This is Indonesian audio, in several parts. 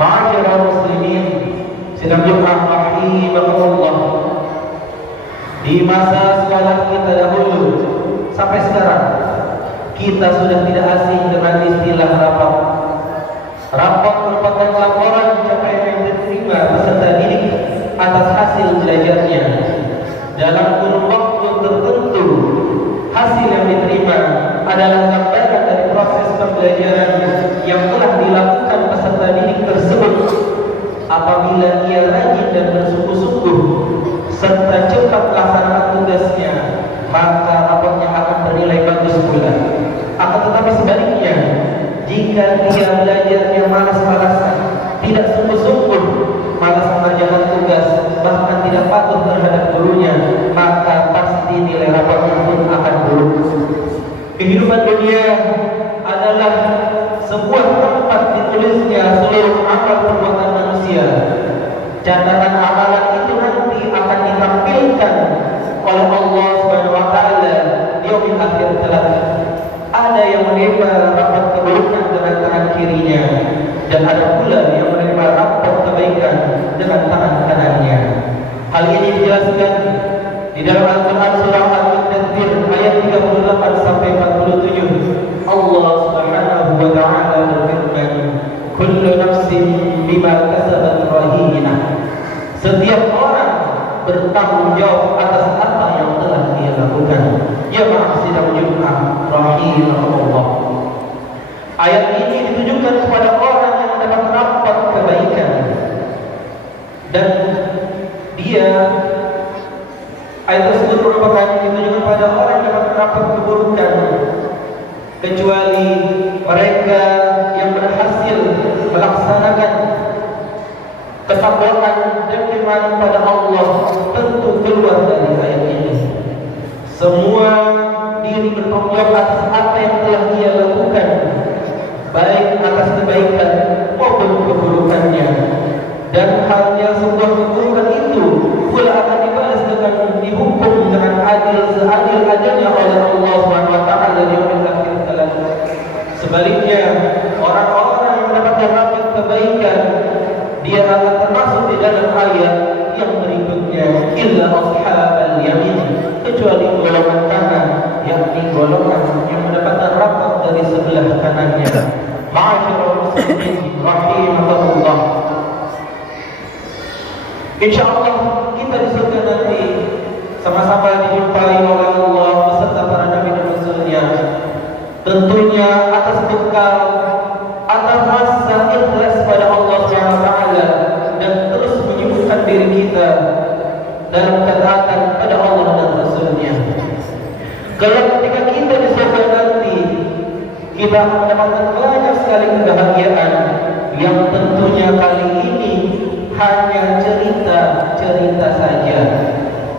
Ma'asyiral muslimin, sidang Jumat rahimakumullah. Di masa sekolah kita dahulu sampai sekarang, kita sudah tidak asing dengan istilah rapat. Rapat merupakan laporan capaian yang diterima peserta didik atas hasil belajarnya dalam kurun waktu tertentu. Hasil yang diterima adalah gambaran dari proses pembelajaran yang telah dilakukan peserta didik tersebut. Apabila ia rajin dan bersungguh-sungguh serta cepat melaksanakan tugasnya, maka rapotnya akan bernilai bagus pula. Akan tetapi sebaliknya, jika dia belajarnya malas-malasan, tidak sungguh-sungguh, malas mengerjakan tugas, bahkan tidak patuh terhadap gurunya, maka pasti nilai rapotnya pun akan buruk. Kehidupan dunia adalah sebuah tempat ditulisnya seluruh amal perbuatan manusia. Catatan amalan itu nanti akan ditampilkan oleh Allah Subhanahu wa taala di yaumil akhir kelak. Ada yang menerima rapat keburukan dengan tangan kirinya, dan ada pula yang menerima rapat kebaikan dengan tangan kanannya. Hal ini dijelaskan di dalam Al-Quran surah Al-Mudaththir ayat 38 sampai 47. Allah Subhanahu wa taala berfirman, "Kullu nafsin bima kasabat rahinah." Setiap orang bertanggung jawab atas apa yang telah dia lakukan. Ya ma'asyiral Jumat rahimahullah. Ayat ini ditujukan kepada orang yang mendapat rapat kebaikan, dan dia, ayat tersebut merupakan ditujukan kepada orang yang mendapat rapat keburukan, kecuali mereka yang berhasil melaksanakan ketakwaan dan iman pada Allah tentu keluar dari ayat ini. Semua diri bertanggung jawab atas apa yang telah dia lakukan, baik atas kebaikan maupun keburukannya, dan halnya sebuah keburukan itu pula akan dibalas dengan dihukum dengan adil seadil-adilnya oleh Allah Subhanahu wa taala di yaumil akhir kelak. Sebaliknya, orang-orang yang mendapatkan rapat kebaikan, dia akan termasuk di dalam ayat yang berikutnya, illa ashabal yamin, kecuali golongan kanan, yakni golongan yang mendapatkan rapat dari sebelah kanannya. Ma'asyiral muslimin rahimahullah. Insyaallah kita di surga nanti sama-sama dijumpai oleh Allah beserta para nabi dan rasulnya. Tentunya atas bekal, atas rasa ikhlas pada Allah Subhanahu wa taala, dan terus menyibukkan diri kita dalam ketaatan pada Allah dan Rasulnya. Kalau ketika kita di surga nanti, kita akan mendapatkan banyak sekali kebahagiaan yang tentunya kali ini hanya cerita saja.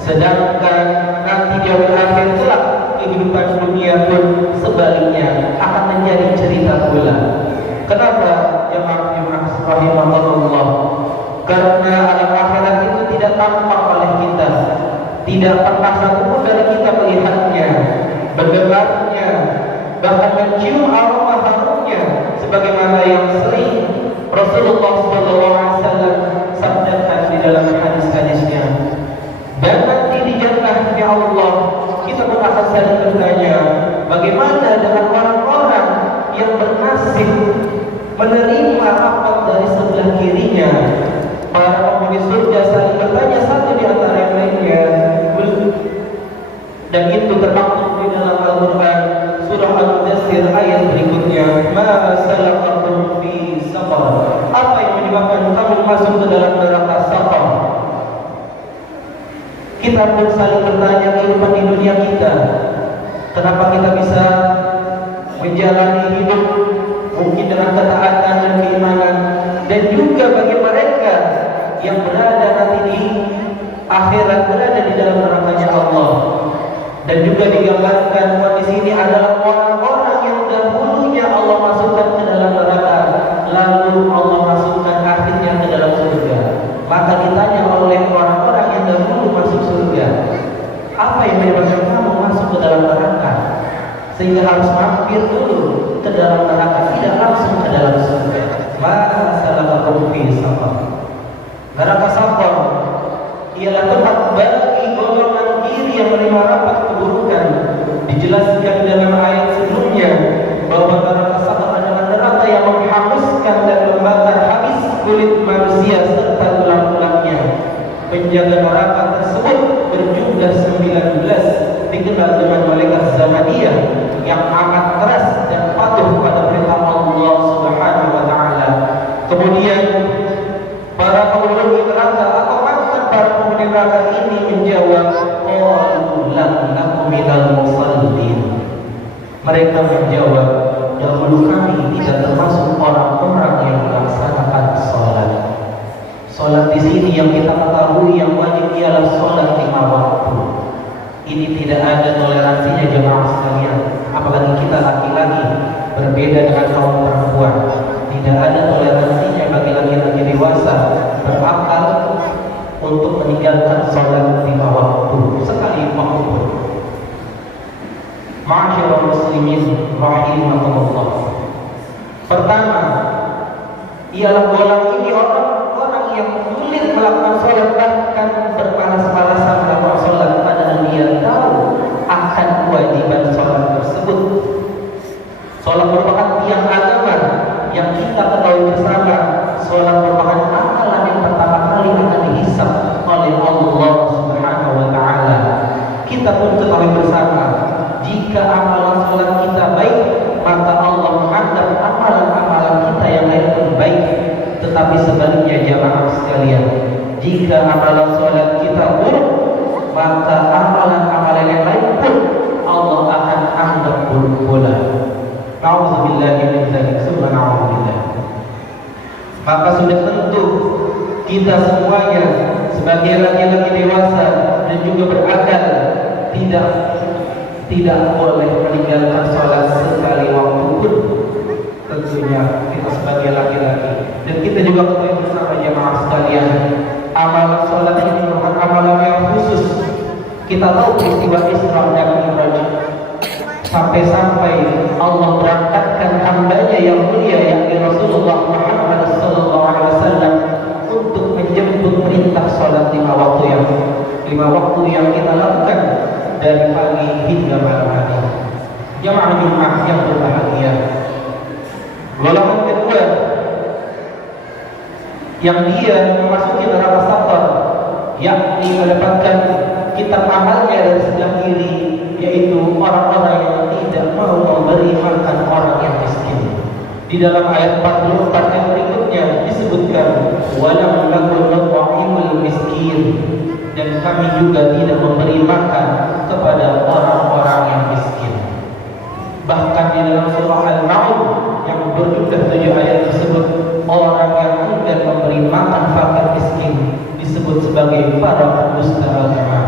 Sedangkan nanti di akhir kelak kehidupan dunia pun sebaliknya akan menjadi cerita pula. Kenapa? Jemaah rahimahullah. Karena alam akhirat itu tidak tampak oleh kita, tidak pernah satupun dari kita melihatnya, mendengarnya, bahkan mencium aroma harumnya, sebagaimana yang sering Rasulullah SAW sabdakan di dalam hadis-hadisnya. Dan nanti di jannah ya Allah, kita pun akan saling bertanya, bagaimana dengan orang-orang yang bernasib menerima rapat dari sebelah kirinya? Para penghuni surga saling bertanya satu di antara yang lainnya, dan itu termaktub di dalam Al-Quran surah Al-Mudaththir ayat berikutnya, ma salakakum fi saqar, apa yang menyebabkan kamu masuk ke dalam neraka saqar? Kita pun saling bertanya kehidupan di dunia kita, kenapa kita bisa menjalani hidup mungkin dengan ketaatan dan keimanan, dan juga bagi mereka yang berada nanti di akhirat, berada di dalam nerakanya Allah. Dan juga digambarkan kondisi ini adalah orang-orang yang dahulunya Allah masukkan ke dalam neraka, lalu Allah masukkan akhirnya ke dalam surga. Maka ditanya oleh orang-orang yang dahulu masuk surga, apa yang menyebabkan kamu masuk ke dalam neraka sehingga harus mampir dulu ke dalam neraka, tidak langsung ke dalam surga? Masalahum fi saqar. Neraka saqar ialah tempat bagi golongan kiri yang menerima rapat keburukan. Dijelaskan dalam ayat sebelumnya bahwa neraka saqar adalah neraka yang menghanguskan dan membakar habis kulit manusia serta tulang-tulangnya. Penjaga neraka tersebut berjumlah 19, dikenal dengan malaikat Zamaniyah yang amat keras dan patuh pada perintah Allah Subhanahu wa taala. Kemudian para penghuni neraka atau mantan para penghuni neraka ini menjawab, qalu lam nakum minal musallin. Mereka menjawab, dahulu kami tidak termasuk orang-orang yang melaksanakan salat. Salat di sini yang kita ketahui yang wajib ialah salat 5 waktu. Ini tidak ada toleransinya jemaah sekalian. Apalagi kita laki-laki berbeda dengan kaum perempuan. Tidak ada toleransinya bagi laki-laki dewasa berakal untuk meninggalkan salat 5 waktu sekali waktu pun. Ma'asyiral muslimin rahimakumullah. Pertama, ialah golongan ini orang yang sulit melakukan sholat, bahkan bermalas-malasan melakukan sholat, padahal dia tahu akan kewajiban sholat tersebut. Sholat merupakan tiang agama yang kita ketahui bersama. Sholat merupakan amalan yang pertama kali akan dihisab oleh Allah Subhanahu wa taala. Kita pun ketahui bersama, jika amalan sholat kita baik, maka Allah menganggap amalan-amalan kita yang lain pun baik. Tetapi sebaliknya jamaah sekalian, jika amalan sholat kita buruk, maka amalan-amalan yang lain pun Allah akan anggap buruk pula. Nauzubillahi min dzalik, subhanallah. Maka sudah tentu kita semuanya sebagai laki-laki dewasa dan juga berakal tidak boleh meninggalkan sholat sekali waktu pun. Tentunya kita sebagai laki-laki, dan kita juga ketahui bersama jemaah sekalian, amalan sholat ini merupakan amalan yang khusus. Kita tahu peristiwa Isra dan Mi'raj, sampai-sampai Allah berangkatkan hambanya yang mulia yakni Rasulullah Muhammad SAW untuk menjemput perintah sholat 5 waktu yang kita lakukan dari pagi hingga malam hari. Jamaah Jumat yang berbahagia, golongan kedua yang dia memasuki neraka saqar, yakni mendapatkan kitab amalnya dari sebelah kiri, yaitu orang-orang yang tidak mau memberi makan orang yang miskin. Di dalam ayat 44 yang berikutnya disebutkan, walam nakun nut'imul miskin, dan kami juga tidak memberi makan kepada orang-orang yang miskin. Bahkan di dalam surah Al-Ma'un yang berjumlah 7 ayat tersebut, orang yang enggan memberi makan fakir miskin disebut sebagai para pendusta agama.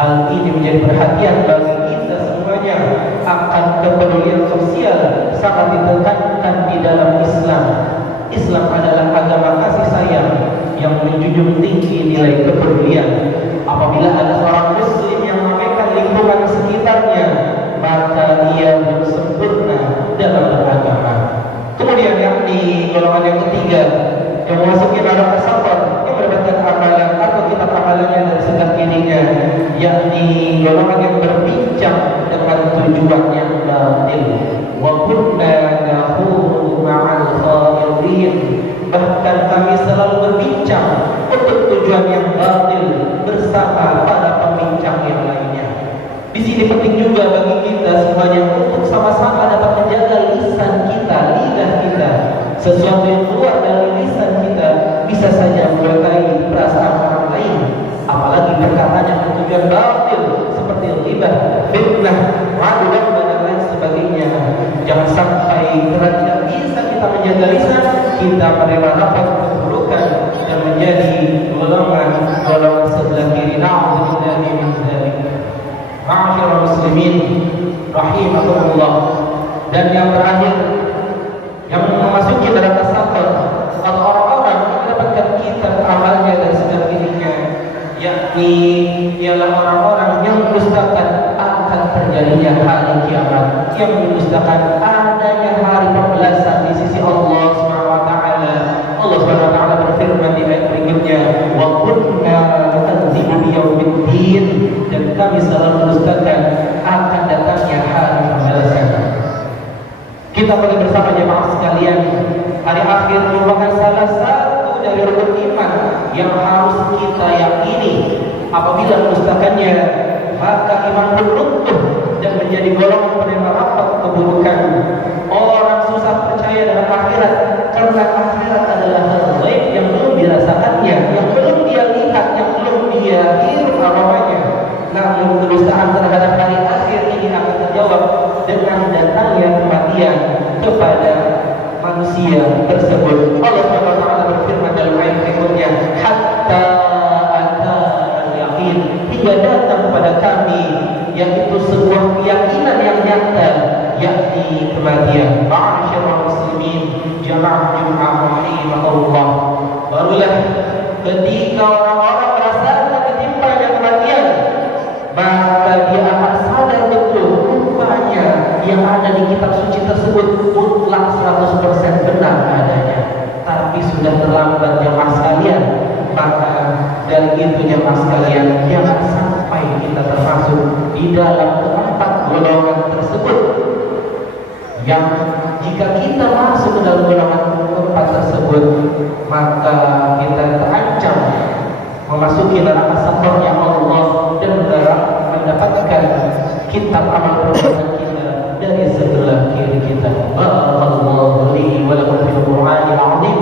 Hal ini menjadi perhatian bagi kita semuanya akan kepedulian sosial sangat ditekankan di dalam Islam. Islam adalah agama kasih sayang yang menjunjung tinggi nilai kepedulian. Apabila ada seorang muslim yang mengabaikan lingkungan sekitarnya, maka ia belum sempurna dalam beragama. Kemudian yang di golongan yang ketiga yang memasuki neraka saqar, yang mendapatkan amalan atau kitab amalannya dari sebelah kirinya, yakni golongan yang berbincang dengan tujuan yang batil. Wa kunna nakhudhu ma'al khairin, bahkan kami selalu berbincang untuk tujuan yang batil bersama para pembincang yang lainnya. Di sini penting juga bagi kita semuanya untuk sama-sama dapat menjaga lisan kita, lidah kita. Sesuatu yang keluar dari lisan kita bisa saja melukai perasaan orang lain, apalagi perkataan yang bertujuan batil seperti ghibah, fitnah, adu domba dan lain sebagainya. Jangan sampai karena bisa kita menjaga lisan, kita menerima rapat keburukan dan menjadi golongan sebelah kiri. Na'udzubillahi min dzalik. Ma'asyiral muslimin rahimakumullah. Dan yang terakhir yang memasuki neraka saqar adalah orang-orang yang mendapatkan kitab amalnya dari sebelah kirinya, yakni ialah orang-orang yang mendustakan akan terjadinya hari kiamat, yang mendustakan adanya hari pembalasan di sisi Allah Subhanahu wa taala. Allah Subhanahu wa taala kalimatnya, wa kunna nukadzibu biyaumiddin, dan kami selalu mendustakan akan datangnya hari pembalasan. Kita boleh bersama jemaah sekalian, hari akhir merupakan salah satu dari rukun iman yang harus kita yakini. Apabila mendustakannya, maka iman pun runtuh dan menjadi golongan penerima rapat keburukan. Orang susah percaya dengan akhirat karena akhirat adalah hal gaib yang belum dirasakannya, yang belum dia lihat, yang belum dia hirup aromanya. Namun kedustaan terhadap hari akhir ini akan terjawab dengan datangnya kematian kepada manusia tersebut. Allah Subhanahu wa taala berfirman dalam ayat berikutnya, hatta ata al-yaqin, hingga datang kepada kami, yaitu sebuah keyakinan yang nyata, yakni kematian. Ma'asyiral muslimin, jamaah Jumat rahimahullah, barulah ketika orang-orang merasakan ketimpanya kematian, maka dia akan sadar betul rupanya yang ada di kitab suci tersebut mutlak 100% benar adanya. Tapi sudah terlambat jemaah sekalian. Maka dari itu jemaah sekalian, jangan sampai kita termasuk di dalam keempat golongan tersebut, yang jika kita masuk ke dalam golongan keempat tersebut, maka kita terancam memasuki neraka sabarnya Allah dan mendapatkan kitab amal perbuatan kita dari sebelah kiri kita. Barakallahu li wa lakum fil Qur'anil 'azim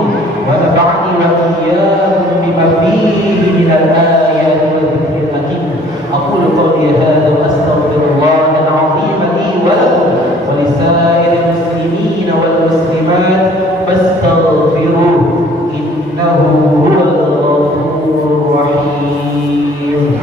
wa nafa'ani wa iyyakum bima fihi minal ayati wa dzikril hakim. Aqulu qawli hadza wa astaghfirullahal 'azim li wa lakum wa lisairil muslimin wal muslimat fastaghfiruhu innahu huwal ghafurur rahim.